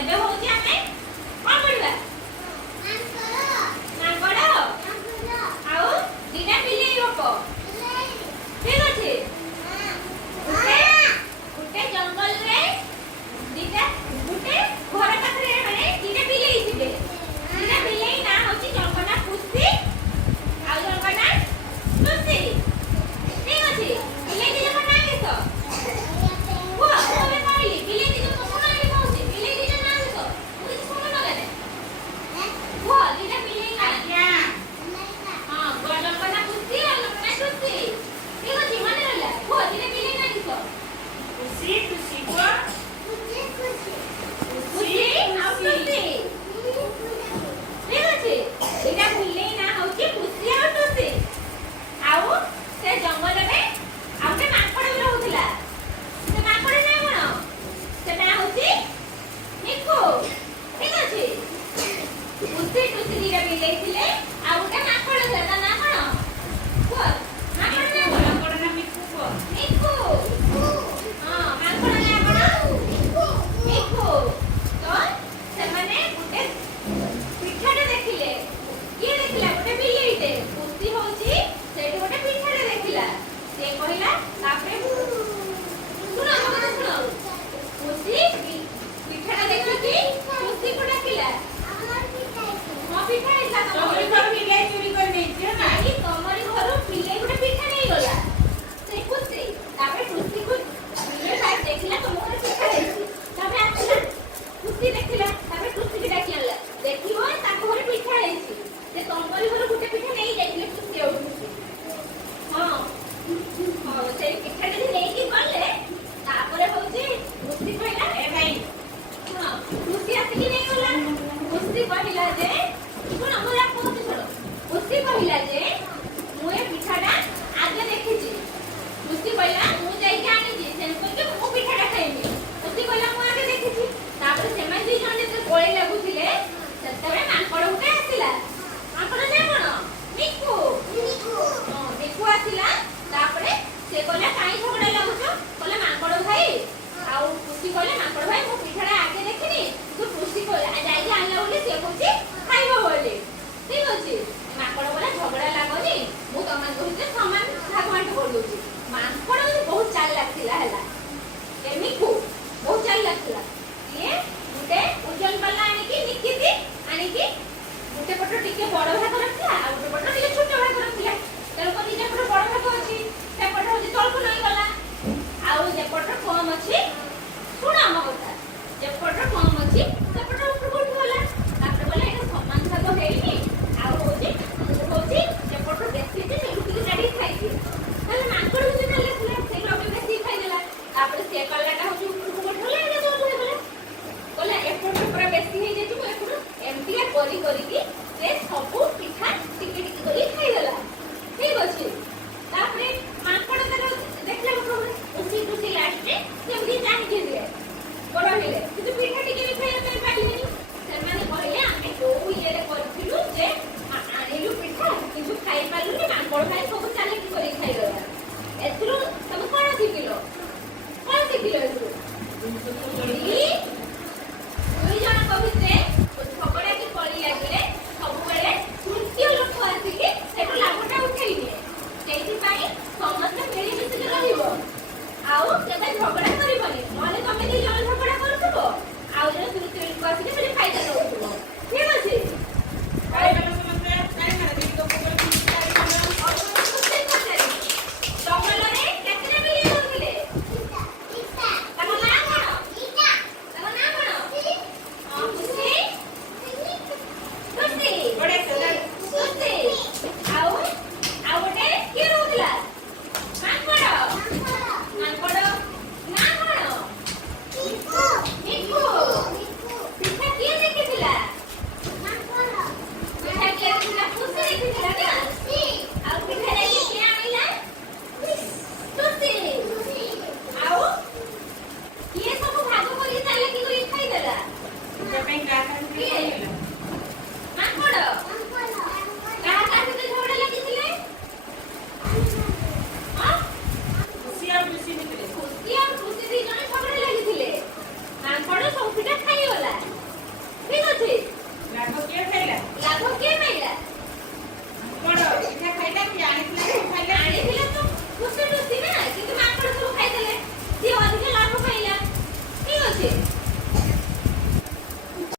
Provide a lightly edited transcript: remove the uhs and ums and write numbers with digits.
ଏବେ ହଉଛି ଆମେ କଣ ପଢିବା? ମାଙ୍କଡ ଆଉ ଦିଟା ବିଲେଇ ଗପ। ଠିକ ଅଛି। ଗୋଟେ ଜଙ୍ଗଲରେ ଦିଟା ଗୋଟେ ଘର ପାଖରେ ମାନେ ଦିଟା ବିଲେଇ ଥିବେ। ଦିଟା ବିଲେଇ ନା ହଉଛି ଜଣଙ୍କ ନା ପୁଷି ଆଉ ଜଣଙ୍କ ନା ଟୁସି। ଠିକ ଅଛି। ବିଲେଇ ଦିଜଣଙ୍କ ନାଁ କିସ? କୁହ ତମେ କହିଲି ବିଲେଇ ଦିଜଣ ମୋ ନାଁ କି କହୁଛି ବିଲେଇ ଦିଜଣ ନାଁ କିସ? ମୁଁ କିଛି ଶୁଣୁନ କେନେ କୁହ ଦିଟା ବିଲେଇ ନା ହଁ ଜଣଙ୍କ ନା ପୁଷି ଆଉ ଜଣଙ୍କ ନା ଟୁସି। ଠିକ ଅଛି ମନେ ରହିଲା। କୁହ ଦିଟା ବିଲେଇ ନା କିସ? खुशी खुशी को ପୁଷି ଆଉ ଟୁସି। ଠିକ ଅଛି। ଦିଟା ବିଲେଇ ନା ହଉଛି ପୁଷି ଆଉ ଟୁସି। ଆଉ ସେ ଜଙ୍ଗଲରେ ଆଉ ଗୋଟେ ମାଙ୍କଡ ବି ରହୁଥିଲା। ସେ ମାଙ୍କଡ ନାଁ କଣ? ସେ ନାଁ ହଉଛି ନିକୁ। ଠିକ ଅଛି। ପୁଷି ଟୁସି ଦିଟା ବିଲେଇ ଥିଲେ ଆଉ ଗୋଟେ ମାଙ୍କଡ ଥିଲା। ତା ନାଁ କଣ? କୁହ ମାଙ୍କଡ ନାଁ କଣ? कोरोना मिठू को ନିକୁ। ହଁ ମାଙ୍କଡ ନାଁ କଣ? ନିକୁ। ତ ସେମାନେ ଗୋଟେ ପିଠାଟେ ଦେଖିଲେ। କିଏ ଦେଖିଲା? ଗୋଟେ ବିଲେଇଟେ। ପୁଷି ହଉଛି ସେଇଠି ଗୋଟେ ପିଠାଟେ ଦେଖିଲା। ସେ କହିଲା ତାପରେ ଶୁଣ ମୋ କଥା ଶୁଣ। ପୁଷି ପିଠାଟା ଦେଖିକି ପୁଷିକୁ ଡାକିଲା। ମୋ ପିଠା ହେଇଥିଲା तो ତମର ये सब बिलाई चोरी कर नहीं थी ना ନାଇଁ ତମରି ଘରୁ ବିଲେଇ ଗୋଟେ ପିଠା ନେଇଗଲା। ସେଇ ପୁଷି ତାପରେ ପୁଷିକୁ ବିଲେଇ ଫାଷ୍ଟ ଦେଖିଲା ତମ ଘରେ ପିଠା ହେଇଛି। ତାପରେ ଆସିଲା ପୁଷି ଦେଖିଲା ତାପରେ ପୁଷିକି ଡାକି ଆଣିଲା। ଦେଖିବ ତାଙ୍କ ଘରେ ପିଠା ହେଇଛି। ସେ ତମରି ଘରୁ ଗୋଟେ ପିଠା ନେଇ ଯାଇଥିଲେ ପୁଷି ଆଉ ଟୁସି। ହଁ ହଁ ସେଇ ପିଠା ଯଦି ନେଇକି ଗଲେ ତାପରେ ହଉଛି ପୁଷି କହିଲା ए भाई ଶୁଣ ପୁଷି ଆସିକି ନେଇଗଲା। ପୁଷି କହିଲା ଯେ ଶୁଣ ମୁଁ ଯାହା କହୁଛି ଶୁଣ। ପୁଷି କହିଲା ଯେ ମୁଁ ଏ ପିଠାଟା ଆଗେ ଦେଖିଛି। ପୁଷି କହିଲା ମୁଁ ଯାଇକି ଆଣିଛି। ସେମିତି କହିକି ମୁଁ ପିଠାଟା ଖାଇବି। ପୁଷି କହିଲା ମୁଁ ଆଗେ ଦେଖିଛି। ତାପରେ ସେମାନେ ଦି ଜଣ ଯେତେବେଳେ ଗୋଳେଇ ଲାଗୁଥିଲେ ସେତେବେଳେ ମାଙ୍କଡ ଗୋଟେ ଆସିଲା। ମାଙ୍କଡ ନାଁ କଣ? ନିକୁ। ହଁ ନିକୁ ଆସିଲା। ତାପରେ ସେ କହିଲା କାଇଁ ଝଗଡା ଲାଗୁଛ? କହିଲା ମାଙ୍କଡ ଭାଇ ଆଉ ପୁଷି କହିଲା ମାଙ୍କଡ ଭାଇ ମୁଁ ପିଠାଟା ଆଗେ ଦେଖିନି ତୁ ପୁଷି ଯାଇକି ଆଣିଲା ବୋଲି ସିଏ କହୁଛି ଖାଇବ ବୋଲି। ଠିକ ଅଛି। ମାଙ୍କଡ କହିଲା ଝଗଡା ଲାଗନି ମୁଁ ତମମାନଙ୍କ ଭିତରେ ସମାନ ଭାଗ ବାଣ୍ଟ କରିଦଉଛି। ମାଙ୍କଡ କିନ୍ତୁ ବହୁତ ଚାଲାକ ଥିଲା ହେଲା। ଏ ନିକୁ ବହୁତ ଚାଲାକ ଥିଲା। ସିଏ ଗୋଟେ ଓଜନ ବାଲା ଆଣିକି ନିକିତି ଆଣିକି ଗୋଟେ ପଟ ଟିକେ ବଡ